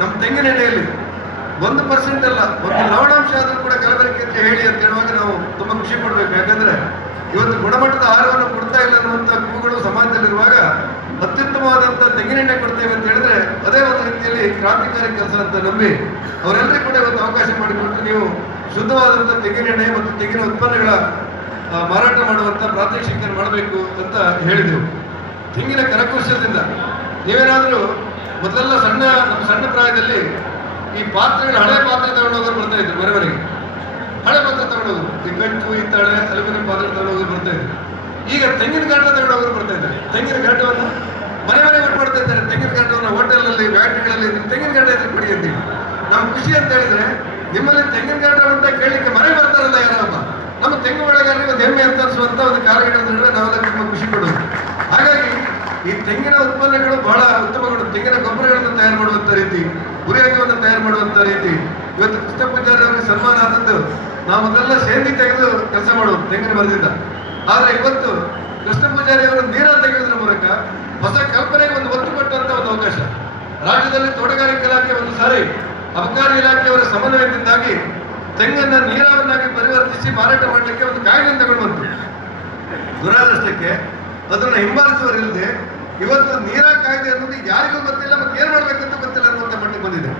ನಮ್ಮ ತೆಂಗಿನೆಣ್ಣೆಯಲ್ಲಿ 1% ಅಲ್ಲ, ಒಂದು ಲವಣಾಂಶ ಆದರೂ ಕೂಡ ಕಲಬೆರಕೆ ಅಂತ ಹೇಳಿ ಅಂತ ಹೇಳುವಾಗ ನಾವು ತುಂಬಾ ಖುಷಿ ಪಡ್ಬೇಕು. ಯಾಕಂದ್ರೆ ಇವತ್ತು ಗುಣಮಟ್ಟದ ಆಹಾರವನ್ನು ಕೊಡ್ತಾ ಇಲ್ಲ ಅನ್ನುವಂಥ ಕೂಗುಗಳು ಸಮಾಜದಲ್ಲಿರುವಾಗ ಅತ್ಯುತ್ತಮವಾದಂಥ ತೆಂಗಿನೆಣ್ಣೆ ಕೊಡ್ತೇವೆ ಅಂತ ಹೇಳಿದ್ರೆ ಅದೇ ಒಂದು ರೀತಿಯಲ್ಲಿ ಕ್ರಾಂತಿಕಾರಿ ಕೆಲಸ ಅಂತ ನಂಬಿ ಅವರೆಲ್ಲರಿಗೂ ಕೂಡ ಇವತ್ತು ಅವಕಾಶ ಮಾಡಿಕೊಟ್ಟು ನೀವು ಶುದ್ಧವಾದಂಥ ತೆಂಗಿನೆಣ್ಣೆ ಮತ್ತು ತೆಂಗಿನ ಉತ್ಪನ್ನಗಳ ಮಾರಾಟ ಮಾಡುವಂಥ ಪ್ರಾತ್ಯಕ್ಷಿಕೆಯನ್ನು ಮಾಡಬೇಕು ಅಂತ ಹೇಳಿದೆವು. ತೆಂಗಿನ ಕರಕುಶಲದಿಂದ ನೀವೇನಾದರೂ ಮೊದಲೆಲ್ಲ ನಮ್ಮ ಸಣ್ಣ ಪ್ರಾಯದಲ್ಲಿ ಈ ಪಾತ್ರೆಗಳು ಹಳೆ ಪಾತ್ರೆ ತಗೊಂಡೋಗೋರು ಬರ್ತಾ ಇದ್ರು, ಮನೆಯವರಿಗೆ ಹಳೆ ಪಾತ್ರೆ ತಗೊಂಡೋಗೋರು, ಈ ಗಂಟು ಹಿತ್ತಾಳೆ ಅಲ್ಯೂಮಿನಿಯಂ ಪಾತ್ರೆ ತಗೊಂಡೋಗೋರು ಬರ್ತಾ ಇದ್ರು. ಈಗ ತೆಂಗಿನ ಗಾಂಡ ತಗೊಂಡೋಗೋರು ಬರ್ತಾ ಇದ್ದಾರೆ. ತೆಂಗಿನ ಗಾಂಡವನ್ನು ಮನೆ ಒಟ್ಟು ಮಾಡ್ತಾ ಇದ್ದಾರೆ. ತೆಂಗಿನ ಗಾಂಡವನ್ನು ಹೋಟೆಲಲ್ಲಿ ಫ್ಯಾಕ್ಟ್ರಿಗಳಲ್ಲಿ ತೆಂಗಿನ ಗಾಂಡ ಇದ್ರೆ ಕೊಡಿ ಅಂತೀವಿ. ನಮ್ಮ ಖುಷಿ ಅಂತ ಹೇಳಿದ್ರೆ ನಿಮ್ಮಲ್ಲಿ ತೆಂಗಿನ ಗಾಂಡ ಅಂತ ಕೇಳಲಿಕ್ಕೆ ಮನೆ ಬರ್ತಾರಲ್ಲ ಯಾರಪ್ಪ, ನಮ್ಮ ತೆಂಗು ಬೆಳೆಗಾರರಿಗೆ ಒಂದು ಹೆಮ್ಮೆ ಅಂತ ಅನಿಸುವಂತ ಒಂದು ಕಾರ್ಯಗಳ ನಡುವೆ ನಾವೆಲ್ಲ ತುಂಬ ಖುಷಿ ಪಡೋದು. ಹಾಗಾಗಿ ಈ ತೆಂಗಿನ ಉತ್ಪನ್ನಗಳು ಬಹಳ ಉತ್ತಮಗಳು. ತೆಂಗಿನ ಗೊಬ್ಬರಗಳನ್ನು ತಯಾರು ಮಾಡುವಂತ ರೀತಿ, ಉರಿಯಂಗವನ್ನು ತಯಾರು ಮಾಡುವಂತ ರೀತಿ. ಇವತ್ತು ಕೃಷ್ಣ ಪೂಜಾರಿ ಅವರಿಗೆ ಸನ್ಮಾನ ಆದದ್ದು ನಾವು ಮೊದಲೆಲ್ಲ ಸೇಂದಿ ತೆಗೆದು ಕೆಲಸ ಮಾಡೋದು ತೆಂಗಿನ ಮರದಿಂದ. ಆದ್ರೆ ಇವತ್ತು ಕೃಷ್ಣ ಪೂಜಾರಿ ಅವರು ನೀರ ತೆಗೆಯೋದ್ರ ಮೂಲಕ ಹೊಸ ಕಲ್ಪನೆಗೆ ಒಂದು ಒತ್ತು ಕೊಟ್ಟಂತ ಒಂದು ಅವಕಾಶ. ರಾಜ್ಯದಲ್ಲಿ ತೋಟಗಾರಿಕೆ ಇಲಾಖೆ ಒಂದು ಸಾರಿ ಅಬಕಾರಿ ಇಲಾಖೆಯವರ ಸಮನ್ವಯದಿಂದಾಗಿ ತೆಂಗನ್ನ ನೀರಾವನ್ನಾಗಿ ಪರಿವರ್ತಿಸಿ ಮಾರಾಟ ಮಾಡಲಿಕ್ಕೆ ಒಂದು ಕಾಯ್ದೆ ತಗೊಂಡು ಬಂತು. ದುರಾದೃಷ್ಟಕ್ಕೆ ಅದನ್ನ ಹಿಂಬಾಲಿಸುವರಿಲ್ಲದೆ ಇವತ್ತು ನೀರಾ ಕಾಯ್ದೆ ಅನ್ನೋದು ಯಾರಿಗೂ ಗೊತ್ತಿಲ್ಲ, ಮತ್ತೆ ಏನ್ ಮಾಡ್ಬೇಕಂತ ಗೊತ್ತಿಲ್ಲ ಅನ್ನುವಂಥ ಮಟ್ಟಿಗೆ ಬಂದಿದೆ.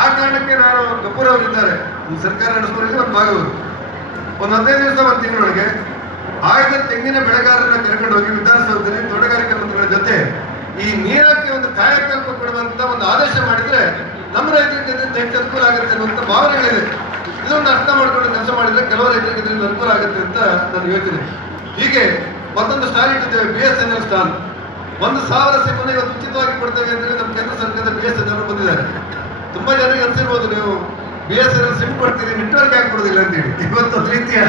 ಆ ಕಾರಣಕ್ಕೆ ನಾನು ಕಪೂರ್ ಅವರಿದ್ದಾರೆ, ಸರ್ಕಾರ ನಡೆಸುವವರಿಗೆ ಒಂದು ಭಾಗವರು ಒಂದು 15 ದಿವಸ ಒಂದು ತಿಂಗಳೊಳಗೆ ಆಯ್ದ ತೆಂಗಿನ ಬೆಳೆಗಾರರನ್ನ ಕರ್ಕೊಂಡು ಹೋಗಿ ವಿಧಾನಸೌಧದಲ್ಲಿ ತೋಟಗಾರಿಕಾ ಮಂತ್ರಿಗಳ ಜೊತೆ ಈ ನೀರಕ್ಕೆ ಒಂದು ಕಾಯಕಲ್ಪ ಕೊಡುವಂತ ಒಂದು ಆದೇಶ ಮಾಡಿದ್ರೆ ನಮ್ಮ ರೈತರಿಗೆ ಹೆಚ್ಚು ಅನುಕೂಲ ಆಗುತ್ತೆ ಅನ್ನುವಂಥ ಭಾವನೆಗಳಿದೆ. ಇದೊಂದು ಅರ್ಥ ಮಾಡ್ಕೊಂಡು ಕೆಲಸ ಮಾಡಿದ್ರೆ ಕೆಲವು ರೈತರಿಗೆ ಇದರಿಂದ ಅನುಕೂಲ ಆಗುತ್ತೆ ಅಂತ ನನ್ನ ಯೋಚನೆ. ಹೀಗೆ ಮತ್ತೊಂದು ಸ್ಟಾಲ್ ಇಟ್ಟಿದ್ದೇವೆ, BSNL ಸ್ಟಾಲ್. 1,000 ಸಿಮ್ಮನ್ನು ಇವತ್ತು ಉಚಿತವಾಗಿ ಕೊಡ್ತೇವೆ ಅಂತ ಹೇಳಿ ನಮ್ಮ ಕೇಂದ್ರ ಸರ್ಕಾರದ BSNL ಬಂದಿದ್ದಾರೆ. ತುಂಬಾ ಜನರಿಗೆ ಅನ್ಸಿರ್ಬೋದು, ನೀವು BSNL ಸಿಮ್ ಕೊಡ್ತೀರಿ, ನೆಟ್ವರ್ಕ್ ಯಾಕೆ ಕೊಡೋದಿಲ್ಲ ಅಂತೇಳಿ. ಇವತ್ತು ಒಂದು ರೀತಿಯ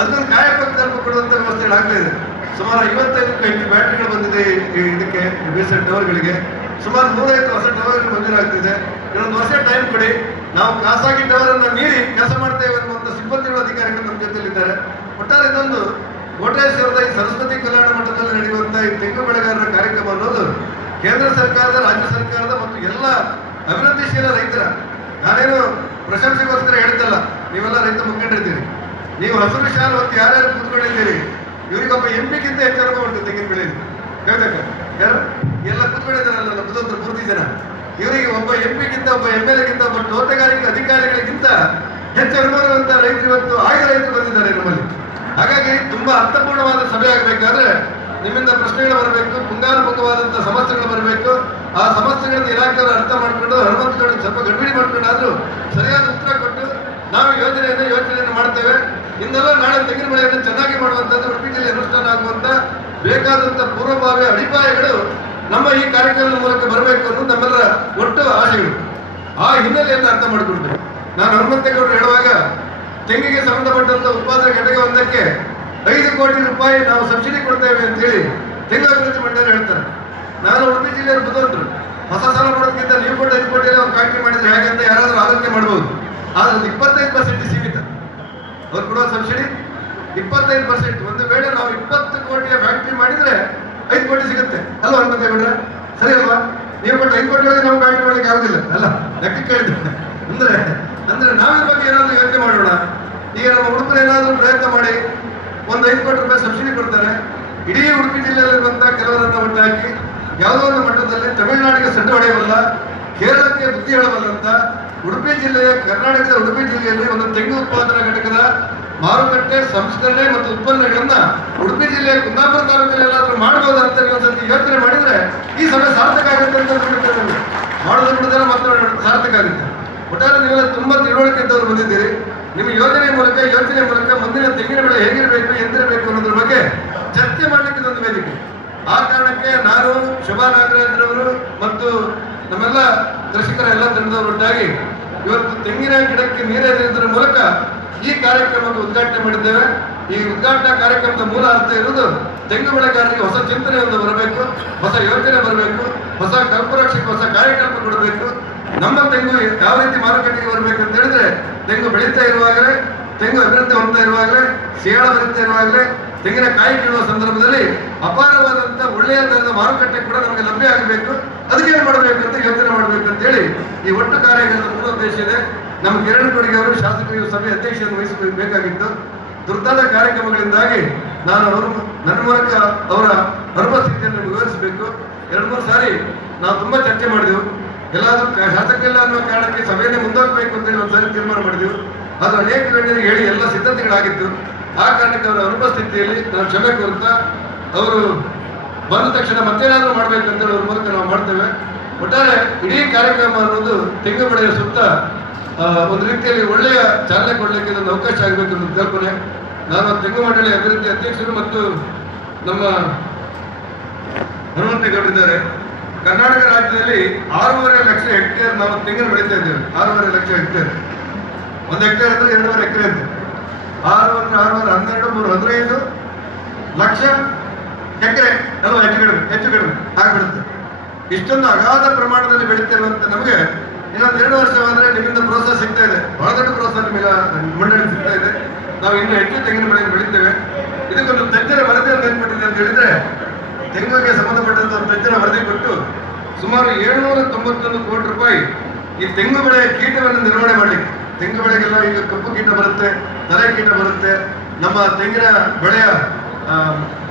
ಅದೊಂದು ಕಾಯಕಲ್ಪ ಕೊಡುವಂತ ವ್ಯವಸ್ಥೆಗಳಾಗ್ತಾ ಇದೆ. ಸುಮಾರು 55ಕ್ಕೂ ಹೆಚ್ಚು ಬ್ಯಾಟ್ರಿಗಳು ಬಂದಿದೆ ಇದಕ್ಕೆ BSNL ಟವರ್ಗಳಿಗೆ. ಸುಮಾರು 150 ಹೊಸ ಟವರ್ಗಳು ಮಂಜೂರಾಗ್ತಿದೆ. ಇನ್ನೊಂದು ವರ್ಷ ಟೈಮ್ ಕೊಡಿ, ನಾವು ಖಾಸಗಿ ಟವರ್ ಅನ್ನ ಮೀರಿ ಕೆಲಸ ಮಾಡ್ತೇವೆ ಅನ್ನುವಂಥ ಸಿಬ್ಬಂದಿಗಳ ಅಧಿಕಾರಿಗಳು ನಮ್ಮ ಜೊತೆಲಿದ್ದಾರೆ. ಒಟ್ಟಾರೆ ಇದೊಂದು ಕೋಟೇಶ್ವರದ ಈ ಸರಸ್ವತಿ ಕಲ್ಯಾಣ ಮಠದಲ್ಲಿ ನಡೆಯುವಂತಹ ಈ ತೆಂಗು ಬೆಳೆಗಾರರ ಕಾರ್ಯಕ್ರಮ ಅನ್ನೋದು ಕೇಂದ್ರ ಸರ್ಕಾರದ, ರಾಜ್ಯ ಸರ್ಕಾರದ ಮತ್ತು ಎಲ್ಲ ಅಭಿವೃದ್ಧಿಶೀಲ ರೈತರ, ನಾನೇನು ಪ್ರಶಂಸೆಗೋಸ್ಕರ ಹೇಳ್ತಲ್ಲ, ನೀವೆಲ್ಲ ರೈತ ಮುಖಂಡರಿದ್ದೀರಿ, ನೀವು ಹಸಿರು ಶಾಲೆ ಹೊತ್ತು ಯಾರ್ಯಾರು ಕೂತ್ಕೊಂಡಿದ್ದೀರಿ, ಇವರಿಗೊಬ್ಬ MP ಗಿಂತ ಹೆಚ್ಚು ಅನುಭವ ಉಂಟು ತೆಂಗಿನ ಬೆಳೆಯಲ್ಲಿ. ಹೇಳ್ಬೇಕ ಯಾರು ಎಲ್ಲ ಕೂತ್ಕೊಂಡಿದ್ದಾರಲ್ಲ ನಮ್ಮ ಬುದ್ಧಂತರ ಪೂರ್ತಿ ಜನ, ಇವರಿಗೆ ಒಬ್ಬ MP ಗಿಂತ, ಒಬ್ಬ MLA ಗಿಂತ, ಒಬ್ಬ ತೋಟಗಾರಿಕೆ ಅಧಿಕಾರಿಗಳಿಗಿಂತ ಹೆಚ್ಚು ಅನುಭವವಂತ ರೈತರು ಇವತ್ತು ಆಯ್ದ ರೈತರು ಬಂದಿದ್ದಾರೆ ನಮ್ಮಲ್ಲಿ. ಹಾಗಾಗಿ ತುಂಬಾ ಅರ್ಥಪೂರ್ಣವಾದ ಸಭೆ ಆಗಬೇಕಾದ್ರೆ ನಿಮ್ಮಿಂದ ಪ್ರಶ್ನೆಗಳು ಬರಬೇಕು, ಪುಂಗಾನುಪುಂಗವಾದಂತಹ ಸಮಸ್ಯೆಗಳು ಬರಬೇಕು. ಆ ಸಮಸ್ಯೆಗಳನ್ನು ಇಲಾಖೆಯವರು ಅರ್ಥ ಮಾಡ್ಕೊಂಡು ಹನುಮಂತಗೌಡ ಸ್ವಲ್ಪ ಗಡ್ಬಿಡಿ ಮಾಡ್ಕೊಂಡಾದ್ರೂ ಸರಿಯಾದ ಉತ್ತರ ಕೊಟ್ಟು ನಾವು ಯೋಚನೆಯನ್ನು ಮಾಡ್ತೇವೆ. ಇಂದೆಲ್ಲ ನಾಳೆ ತೆಂಗಿನ ಬೆಳೆಯನ್ನು ಚೆನ್ನಾಗಿ ಮಾಡುವಂತದ್ದು, ಉಡುಪಿ ಜಿಲ್ಲೆ ಅನುಷ್ಠಾನ ಆಗುವಂತ ಬೇಕಾದಂತ ಪೂರ್ವಭಾವಿ ಅಡಿಪಾಯಗಳು ನಮ್ಮ ಈ ಕಾರ್ಯಕ್ರಮದ ಮೂಲಕ ಬರಬೇಕು ಅನ್ನೋದು ನಮ್ಮೆಲ್ಲರ ಒಟ್ಟು ಆಶೆಗಳು. ಆ ಹಿನ್ನೆಲೆಯನ್ನು ಅರ್ಥ ಮಾಡಿಕೊಂಡ್ರೆ ನಾನು ಹನುಮಂತೇಗೌಡರು ಹೇಳುವಾಗ ತೆಂಗಿಗೆ ಸಂಬಂಧಪಟ್ಟಂತ ಉತ್ಪಾದನೆ ಘಟಕ ಒಂದಕ್ಕೆ 5 ಕೋಟಿ ರೂಪಾಯಿ ನಾವು ಸಬ್ಸಿಡಿ ಕೊಡ್ತೇವೆ ಅಂತ ಹೇಳಿ ತೆಂಗು ಅಭಿವೃದ್ಧಿ ಮಂಡಳಿ ಹೇಳ್ತಾರೆ. ನಾನು ಉಡುಪಿ ಜಿಲ್ಲೆಯ ಬುದ್ಧಂತರು, ಹೊಸ ಸಾಲ ಮಾಡೋದಕ್ಕಿಂತ ನೀವು ಕೊಟ್ಟು 5 ಕೋಟಿಯಲ್ಲಿ ಒಂದು ಫ್ಯಾಕ್ಟ್ರಿ ಮಾಡಿದ್ರೆ ಹೇಗೆ ಅಂತ ಯಾರಾದ್ರೂ ಆಲೋಚನೆ ಮಾಡ್ಬೋದು. ಆದ್ರೆ 25% ಸೀಮಿತ. ಅವ್ರು ಕೊಡೋ ಸಬ್ಸಿಡಿ 25%. ಒಂದು ವೇಳೆ ನಾವು 20 ಕೋಟಿಯ ಫ್ಯಾಕ್ಟ್ರಿ ಮಾಡಿದ್ರೆ 5 ಕೋಟಿ ಸಿಗುತ್ತೆ ಅಲ್ವಾ ಹನುಮಂತೇಗೌಡ್ರೆ? ಸರಿ ಅಲ್ವಾ? ನೀವು ಕೊಟ್ಟು 5 ಕೋಟಿ ಒಳಗೆ ನಾವು ಫ್ಯಾಕ್ಟ್ರಿ ಮಾಡಲಿಕ್ಕೆ ಆಗುದಿಲ್ಲ ಅಲ್ಲ, ಲೆಕ್ಕ ಕೇಳಿದ್ರೆ. ಅಂದ್ರೆ ನಾವಿದ್ರ ಬಗ್ಗೆ ಏನಾದ್ರು ಯೋಚನೆ ಮಾಡೋಣ. ಈಗ ನಮ್ಮ ಉಡುಪಿ ಏನಾದ್ರು ಪ್ರಯತ್ನ ಮಾಡಿ ಒಂದು 5 ಕೋಟಿ ರೂಪಾಯಿ ಸಬ್ಸಿಡಿ ಕೊಡ್ತಾರೆ. ಇಡೀ ಉಡುಪಿ ಜಿಲ್ಲೆಯಲ್ಲಿರುವಂತಹ ಕೆಲವರನ್ನ ಒಟ್ಟು ಹಾಕಿ ಯಾವುದೋ ಒಂದು ಮಟ್ಟದಲ್ಲಿ ತಮಿಳುನಾಡಿಗೆ ಸಡ್ಡು ಹೊಡೆಯಬಲ್ಲ, ಕೇರಳಕ್ಕೆ ಬುದ್ಧಿ ಹೇಳಬಲ್ಲಂತ ಉಡುಪಿ ಜಿಲ್ಲೆಯ, ಕರ್ನಾಟಕದ ಉಡುಪಿ ಜಿಲ್ಲೆಯಲ್ಲಿ ಒಂದು ತೆಂಗು ಉತ್ಪಾದನಾ ಘಟಕದ ಮಾರುಕಟ್ಟೆ, ಸಂಸ್ಕರಣೆ ಮತ್ತು ಉತ್ಪನ್ನಗಳನ್ನ ಉಡುಪಿ ಜಿಲ್ಲೆಯ ಕುಂದಾಪುರ ತಾಲೂಕಲ್ಲಿ ಎಲ್ಲಾದ್ರೂ ಮಾಡಬಹುದು ಅಂತ ಒಂದ್ಸತಿ ಯೋಚನೆ ಮಾಡಿದ್ರೆ ಈ ಸಭೆ ಸಾರ್ಥಕ ಆಗುತ್ತೆ ಅಂತ ಮಾಡೋದು ಬಿಡೋದಲ್ಲ ಮಾತ್ರ ಸಾರ್ಥಕ ಆಗುತ್ತೆ. ಒಟ್ಟಾರೆ ನೀವೆಲ್ಲ ತುಂಬಾ ತಿಳುವಳಿಕೆ ಇದ್ದವರು ಬಂದಿದ್ದೀರಿ. ನಿಮ್ಮ ಯೋಚನೆ ಮೂಲಕ ಮುಂದಿನ ತೆಂಗಿನ ಬೆಳೆ ಹೇಗಿರಬೇಕು, ಎಂದಿರಬೇಕು ಅನ್ನೋದ್ರ ಬಗ್ಗೆ ಚರ್ಚೆ ಮಾಡಲಿಕ್ಕೆ ಇದೊಂದು ವೇದಿಕೆ. ಆ ಕಾರಣಕ್ಕೆ ನಾನು, ಶೋಭಾ ನಾಗರಾಜ್ರವರು ಮತ್ತು ನಮ್ಮೆಲ್ಲ ಕೃಷಿಕರ ಎಲ್ಲ ತಂಡದವರು ಒಟ್ಟಾಗಿ ಇವತ್ತು ತೆಂಗಿನ ಗಿಡಕ್ಕೆ ನೀರೆರೆಯುವುದರ ಮೂಲಕ ಈ ಕಾರ್ಯಕ್ರಮಕ್ಕೆ ಉದ್ಘಾಟನೆ ಮಾಡಿದ್ದೇವೆ. ಈ ಉದ್ಘಾಟನಾ ಕಾರ್ಯಕ್ರಮದ ಮೂಲ ಅರ್ಥ ಇರುವುದು ತೆಂಗು ಬೆಳೆಗಾರರಿಗೆ ಹೊಸ ಚಿಂತನೆ ಒಂದು ಬರಬೇಕು, ಹೊಸ ಯೋಚನೆ ಬರಬೇಕು, ಹೊಸ ಕಲ್ಪರಕ್ಷಕ್ಕೆ ಹೊಸ ಕಾರ್ಯಕಲ್ಪ ಕೊಡಬೇಕು. ನಮ್ಮ ತೆಂಗು ಯಾವ ರೀತಿ ಮಾರುಕಟ್ಟೆಗೆ ಬರಬೇಕಂತ ಹೇಳಿದ್ರೆ ತೆಂಗು ಬೆಳೀತಾ ಇರುವಾಗಲೇ, ತೆಂಗು ಅಭಿವೃದ್ಧಿ ಹೊಂದ್ತಾ ಇರುವಾಗಲೇ, ಸಿಯಾಳ ಬರೀತಾ ಇರುವಾಗಲೇ ತೆಂಗಿನಕಾಯಿ ಕೀಳುವ ಸಂದರ್ಭದಲ್ಲಿ ಅಪಾರವಾದಂತ ಒಳ್ಳೆಯ ತರದ ಮಾರುಕಟ್ಟೆ ಕೂಡ ನಮಗೆ ಲಭ್ಯ ಆಗಬೇಕು. ಅದಕ್ಕೆ ಏನ್ ಮಾಡಬೇಕು ಅಂತ ಯೋಚನೆ ಮಾಡಬೇಕು ಅಂತ ಹೇಳಿ ಈ ಒಟ್ಟು ಕಾರ್ಯಕ್ರಮದ ಮೂಲ ಉದ್ದೇಶ ಇದೆ. ನಮ್ಮ ಕಿರಣ್ ಕೊಡುಗೆ ಅವರು ಶಾಸಕರಿಗೆ ಸಭೆ ಅಧ್ಯಕ್ಷತೆಯನ್ನು ವಹಿಸಬೇಕಾಗಿತ್ತು. ದುರ್ದಾದ ಕಾರ್ಯಕ್ರಮಗಳಿಂದಾಗಿ ನಾನು ನನ್ನ ಮೂಲಕ ಅವರ ಅನುಪಸ್ಥಿತಿಯನ್ನು ವಿವರಿಸಬೇಕು. 2-3 ಸಾರಿ ನಾವು ತುಂಬಾ ಚರ್ಚೆ ಮಾಡಿದೆವು. ಎಲ್ಲಾದ್ರೂ ಶಾಸಕರಿಲ್ಲ ಅನ್ನೋ ಕಾರಣಕ್ಕೆ ಸಭೆಯನ್ನೇ ಮುಂದೋಗಬೇಕು ಅಂತ ಹೇಳಿ ಒಂದ್ಸಾರಿ ತೀರ್ಮಾನ ಮಾಡಿದೆವು. ಅದು ಅನೇಕ ಗಣ್ಯರಿಗೆ ಹೇಳಿ ಎಲ್ಲ ಸಿದ್ಧತೆಗಳಾಗಿತ್ತು. ಆ ಕಾರಣಕ್ಕೆ ಅವರ ಅನುಪಸ್ಥಿತಿಯಲ್ಲಿ ನಾವು ಕ್ಷಮೆ ಕೋರುತ್ತಾ ಅವರು ಬಂದ ತಕ್ಷಣ ಮತ್ತೇನಾದ್ರೂ ಮಾಡ್ಬೇಕಂತೇಳಿ ಅವ್ರ ಮೂಲಕ ನಾವು ಮಾಡ್ತೇವೆ. ಒಟ್ಟಾರೆ ಇಡೀ ಕಾರ್ಯಕ್ರಮ ಅನ್ನೋದು ತೆಂಗು ಬೆಳೆಯ ಸುತ್ತ ಒಂದು ರೀತಿಯಲ್ಲಿ ಒಳ್ಳೆಯ ಚಾಲನೆ ಕೊಡಲಿಕ್ಕೆ ಇದೊಂದು ಅವಕಾಶ ಆಗಬೇಕು ಅನ್ನೋ ಕಲ್ಪನೆ. ನಾನು ತೆಂಗು ಮಂಡಳಿ ಅಭಿವೃದ್ಧಿ ಅಧ್ಯಕ್ಷರು ಮತ್ತು ನಮ್ಮ ಹನುಮಂತೇಗೌಡರಿದ್ದಾರೆ. ಕರ್ನಾಟಕ ರಾಜ್ಯದಲ್ಲಿ 6.5 ಲಕ್ಷ ಹೆಕ್ಟೇರ್ ನಾವು ತೆಂಗನ್ನು ಬೆಳೀತಾ ಇದ್ದೇವೆ. 6.5 ಲಕ್ಷ ಹೆಕ್ಟೇರ್, 1 ಹೆಕ್ಟೇರ್ ಅಂದ್ರೆ 2.5 ಎಕರೆ ಅಂತ. 6 ಅಂದ್ರೆ 6 12 3 15 ಲಕ್ಷ ಎಕರೆ ಅಲ್ವಾ? ಹೆಚ್ಚು ಕಡಿಮೆ ಆಗ್ಬಿಡುತ್ತೆ. ಇಷ್ಟೊಂದು ಅಗಾಧ ಪ್ರಮಾಣದಲ್ಲಿ ಬೆಳೀತಿರುವಂತ ನಮಗೆ ಇನ್ನೊಂದು 2 ವರ್ಷವಾದ್ರೆ ನಿಮ್ಮಿಂದ ಪ್ರೋತ್ಸಾಹ ಸಿಗ್ತಾ ಇದೆ. ಬಹಳ ದೊಡ್ಡ ಪ್ರೋತ್ಸಾಹ ನಿಮಗೆ ಮಂಡಳಿ ಸಿಗ್ತಾ ಇದೆ. ನಾವು ಇನ್ನೂ ಹೆಚ್ಚು ತೆಂಗಿನ ಬೆಳೆಯನ್ನು ಬೆಳೀತೇವೆ. ಇದಕ್ಕೊಂದು ತಜ್ಞರ ವರದಿಯನ್ನು ಏರ್ಪಟ್ಟಿದೆ ಅಂತ ಹೇಳಿದ್ರೆ, ತೆಂಗಿಗೆ ಸಂಬಂಧಪಟ್ಟಂತ ಒಂದು ತಜ್ಞರ ವರದಿ ಕೊಟ್ಟು ಸುಮಾರು 791 ಕೋಟಿ ರೂಪಾಯಿ ಈ ತೆಂಗು ಬೆಳೆಯ ಕೀಟವನ್ನು ನಿರ್ವಹಣೆ ಮಾಡಲಿಕ್ಕೆ. ತೆಂಗು ಬೆಳೆಗೆಲ್ಲ ಈಗ ಕಪ್ಪು ಕೀಟ ಬರುತ್ತೆ, ತಲೆ ಕೀಟ ಬರುತ್ತೆ, ನಮ್ಮ ತೆಂಗಿನ ಬೆಳೆಯ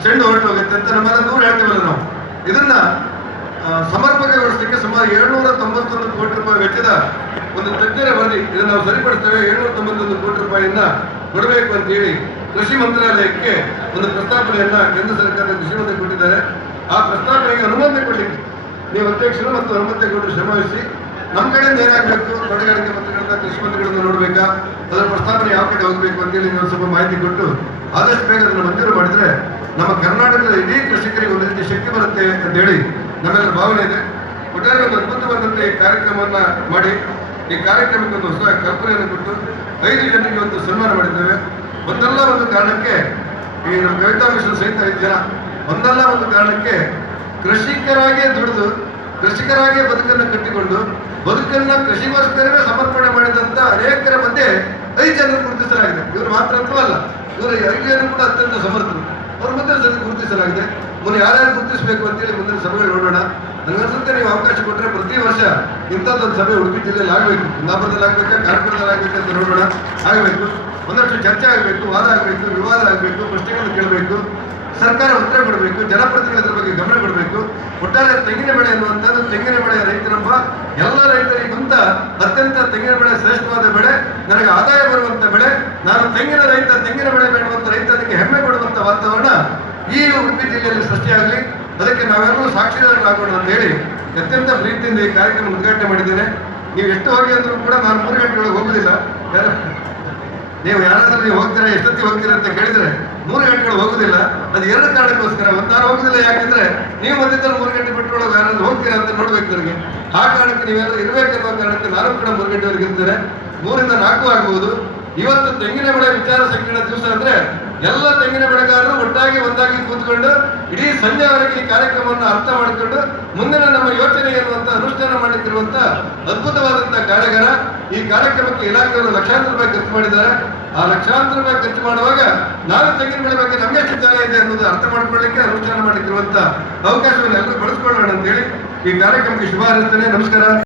ಚೆಂಡು ಹೊರಟು ಹೋಗುತ್ತೆ ಅಂತ ನಮ್ಮೆಲ್ಲ ದೂರ ಹೇಳ್ತೇವಲ್ಲ ನಾವು. ಇದನ್ನ ಸಮರ್ಪಕಗೊಳಿಸಲಿಕ್ಕೆ ಸುಮಾರು 791 ಕೋಟಿ ರೂಪಾಯಿ ವೆಚ್ಚದ ಒಂದು ತಜ್ಞರ ವರದಿ, ಇದನ್ನು ನಾವು ಸರಿಪಡಿಸ್ತೇವೆ. 791 ಕೋಟಿ ರೂಪಾಯಿಯನ್ನ ಕೊಡಬೇಕು ಅಂತ ಹೇಳಿ ಕೃಷಿ ಮಂತ್ರಾಲಯಕ್ಕೆ ಒಂದು ಪ್ರಸ್ತಾವನೆಯನ್ನ ಕೇಂದ್ರ ಸರ್ಕಾರದ ಕೃಷಿ ಮಂತ್ರಿ ಕೊಟ್ಟಿದ್ದಾರೆ. ಆ ಪ್ರಸ್ತಾವನೆಗೆ ಅನುಮೋದನೆ ಕೊಡಲಿಕ್ಕೆ ನೀವು ಅಧ್ಯಕ್ಷರು ಮತ್ತು ಹನುಮಂತೇಗೌಡರು ಶ್ರಮವಹಿಸಿ ನಮ್ಮ ಕಡೆಯಿಂದ ಏನಾಗಬೇಕು, ತೋಟಗಾರಿಕೆ ಮಂತ್ರಿಗಳನ್ನ ಕೃಷಿ ಮಂತ್ರಿಗಳನ್ನ ನೋಡಬೇಕಾ, ಅದರ ಪ್ರಸ್ತಾವನೆ ಯಾವ ಕಡೆ ಹೋಗಬೇಕು ಅಂತೇಳಿ ನೀವು ಸ್ವಲ್ಪ ಮಾಹಿತಿ ಕೊಟ್ಟು ಆದಷ್ಟು ಬೇಗ ಅದನ್ನು ಮಂಜೂರು ಮಾಡಿದ್ರೆ ನಮ್ಮ ಕರ್ನಾಟಕದ ಇಡೀ ಕೃಷಿಕರಿಗೆ ಒಂದು ರೀತಿ ಶಕ್ತಿ ಬರುತ್ತೆ ಅಂತ ಹೇಳಿ ನಮ್ಮೆಲ್ಲರ ಭಾವನೆ ಇದೆ. ಒಟ್ಟಾರೆ ಒಂದು ಅದ್ಭುತವಾದಂಥ ಈ ಕಾರ್ಯಕ್ರಮವನ್ನ ಮಾಡಿ ಈ ಕಾರ್ಯಕ್ರಮಕ್ಕೆ ಒಂದು ಹೊಸ ಕಲ್ಪನೆಯನ್ನು ಕೊಟ್ಟು 5 ಜನರಿಗೆ ಒಂದು ಸನ್ಮಾನ ಮಾಡಿದ್ದೇವೆ. ಒಂದಲ್ಲ ಒಂದು ಕಾರಣಕ್ಕೆ ಈ ನಮ್ಮ ಕವಿತಾ ಮಿಶ್ರ ಸಹಿತ 5 ಜನ ಒಂದಲ್ಲ ಒಂದು ಕಾರಣಕ್ಕೆ ಕೃಷಿಕರಾಗೇ ದುಡಿದು ಕೃಷಿಕರಾಗೇ ಬದುಕನ್ನು ಕಟ್ಟಿಕೊಂಡು ಬದುಕನ್ನ ಕೃಷಿಗೋಸ್ಕರವೇ ಸಮರ್ಪಣೆ ಮಾಡಿದಂತ ಅನೇಕರ ಮಧ್ಯೆ 5 ಜನರು ಗುರುತಿಸಲಾಗಿದೆ. ಇವರು ಮಾತ್ರ ಅಂತವಲ್ಲ, ಇವರು 5 ಜನರು ಕೂಡ ಅತ್ಯಂತ ಸಮರ್ಥರು. ಅವ್ರ ಮಧ್ಯೆ ಗುರುತಿಸಲಾಗಿದೆ. ಮುಂದೆ ಯಾರ್ಯಾರು ಗುರುತಿಸಬೇಕು ಅಂತೇಳಿ ಮುಂದಿನ ಸಭೆಗಳು ನೋಡೋಣ. ನನಗನ್ಸುತ್ತೆ ನೀವು ಅವಕಾಶ ಕೊಟ್ಟರೆ ಪ್ರತಿ ವರ್ಷ ಇಂಥದ್ದೊಂದು ಸಭೆ ಉಡುಪಿ ಜಿಲ್ಲೆಯಲ್ಲಿ ಆಗಬೇಕು. ಕುಂದಾಪುರದಲ್ಲಿ ಆಗಬೇಕಾ, ಕಾರ್ಕಳದಲ್ಲಿ ಆಗಬೇಕಂತ ನೋಡೋಣ. ಆಗಬೇಕು, ಒಂದಷ್ಟು ಚರ್ಚೆ ಆಗಬೇಕು, ವಾದ ಆಗಬೇಕು, ವಿವಾದ ಆಗಬೇಕು, ಪ್ರಶ್ನೆಗಳನ್ನು ಕೇಳಬೇಕು, ಸರ್ಕಾರ ಉತ್ತರ ಕೊಡಬೇಕು, ಜನಪ್ರತಿನಿಧಿಗಳ ಬಗ್ಗೆ ಗಮನ ಕೊಡಬೇಕು. ಒಟ್ಟಾರೆ ತೆಂಗಿನ ಬೆಳೆ ಎನ್ನುವಂಥದ್ದು ತೆಂಗಿನ ಬೆಳೆಯ ರೈತನೊಬ್ಬ ಎಲ್ಲ ರೈತರಿಗಿಂತ ಅತ್ಯಂತ ತೆಂಗಿನ ಬೆಳೆ ಶ್ರೇಷ್ಠವಾದ ಬೆಳೆ, ನನಗೆ ಆದಾಯ ಬರುವಂತ ಬೆಳೆ, ನಾನು ತೆಂಗಿನ ರೈತ, ತೆಂಗಿನ ಬೆಳೆ ಬೆಳೆಯುವಂತ ರೈತನಿಗೆ ಹೆಮ್ಮೆ ಕೊಡುವಂತ ವಾತಾವರಣ ಈ ಉಡುಪಿ ಜಿಲ್ಲೆಯಲ್ಲಿ ಸೃಷ್ಟಿಯಾಗಲಿ. ಅದಕ್ಕೆ ನಾವೆಲ್ಲರೂ ಸಾಕ್ಷಿದಾರರಾಗೋಣ ಅಂತ ಹೇಳಿ ಅತ್ಯಂತ ಪ್ರೀತಿಯಿಂದ ಈ ಕಾರ್ಯಕ್ರಮ ಉದ್ಘಾಟನೆ ಮಾಡಿದ್ದೇನೆ. ನೀವು ಎಷ್ಟು ಹೋಗಿ ಅಂದ್ರೂ ಕೂಡ ನಾನು 3 ಗಂಟೆಯೊಳಗೆ ಹೋಗುದಿಲ್ಲ. ನೀವು ಯಾರಾದ್ರೂ ನೀವು ಹೋಗ್ತೀರಾ, ಎಷ್ಟೊತ್ತಿ ಹೋಗ್ತೀರಾ ಅಂತ ಕೇಳಿದ್ರೆ 3 ಗಂಟೆಗಳು ಹೋಗುದಿಲ್ಲ. ಅದು 2 ಕಾರಣಕ್ಕೋಸ್ಕರ. ನಾನು ಹೋಗುದಿಲ್ಲ ಯಾಕಂದ್ರೆ ನೀವು ಮಧ್ಯದಲ್ಲಿ 3 ಗಂಟೆ ಬಿಟ್ಟೊಳಗೆ ಯಾರಾದ್ರೂ ಹೋಗ್ತೀರಾ ಅಂತ ನೋಡ್ಬೇಕು ನನಗೆ. ಆ ಕಾರಣಕ್ಕೆ ನೀವೆಲ್ಲರೂ ಇರಬೇಕೆನ್ನುವ ಕಾರಣಕ್ಕೆ ನಾನು ಕೂಡ 3 ಗಂಟೆವರೆಗೆ ಇರ್ತೇನೆ. 3 ರಿಂದ 4 ಆಗಬಹುದು. ಇವತ್ತು ತೆಂಗಿನ ಬೆಳೆ ವಿಚಾರ ಸಂಕಿರಣ ದಿವಸ ಅಂದ್ರೆ ಎಲ್ಲ ತೆಂಗಿನ ಬೆಳೆಗಾರರು ಒಟ್ಟಾಗಿ ಒಂದಾಗಿ ಕೂತ್ಕೊಂಡು ಇಡೀ ಸಂಜೆವರೆಗೆ ಈ ಕಾರ್ಯಕ್ರಮವನ್ನು ಅರ್ಥ ಮಾಡಿಕೊಂಡು ಮುಂದಿನ ನಮ್ಮ ಯೋಚನೆ ಎನ್ನುವಂತ ಅನುಷ್ಠಾನ ಮಾಡುತ್ತಿರುವಂತ ಅದ್ಭುತವಾದಂತಹ ಕಾರ್ಯಾಗಾರ. ಈ ಕಾರ್ಯಕ್ರಮಕ್ಕೆ ಇಲಾಖೆಯವರು ಲಕ್ಷಾಂತರ ರೂಪಾಯಿ ಖರ್ಚು ಮಾಡಿದ್ದಾರೆ. ಆ ಲಕ್ಷಾಂತರ ರೂಪಾಯಿ ಖರ್ಚು ಮಾಡುವಾಗ ನಾನು ತೆಂಗಿನ ಬೆಳೆ ಬಗ್ಗೆ ನಮಗೆ ಎಷ್ಟು ಜಾಗ ಇದೆ ಅನ್ನೋದು ಅರ್ಥ ಮಾಡ್ಕೊಳ್ಳಿಕ್ಕೆ ಅನುಷ್ಠಾನ ಮಾಡುತ್ತಿರುವಂತ ಅವಕಾಶವನ್ನು ಎಲ್ಲರೂ ಬಳಸ್ಕೊಳ್ಳೋಣ ಅಂತ ಹೇಳಿ ಈ ಕಾರ್ಯಕ್ರಮಕ್ಕೆ ಶುಭ ಹಾರೈಸ್ತೇನೆ. ನಮಸ್ಕಾರ.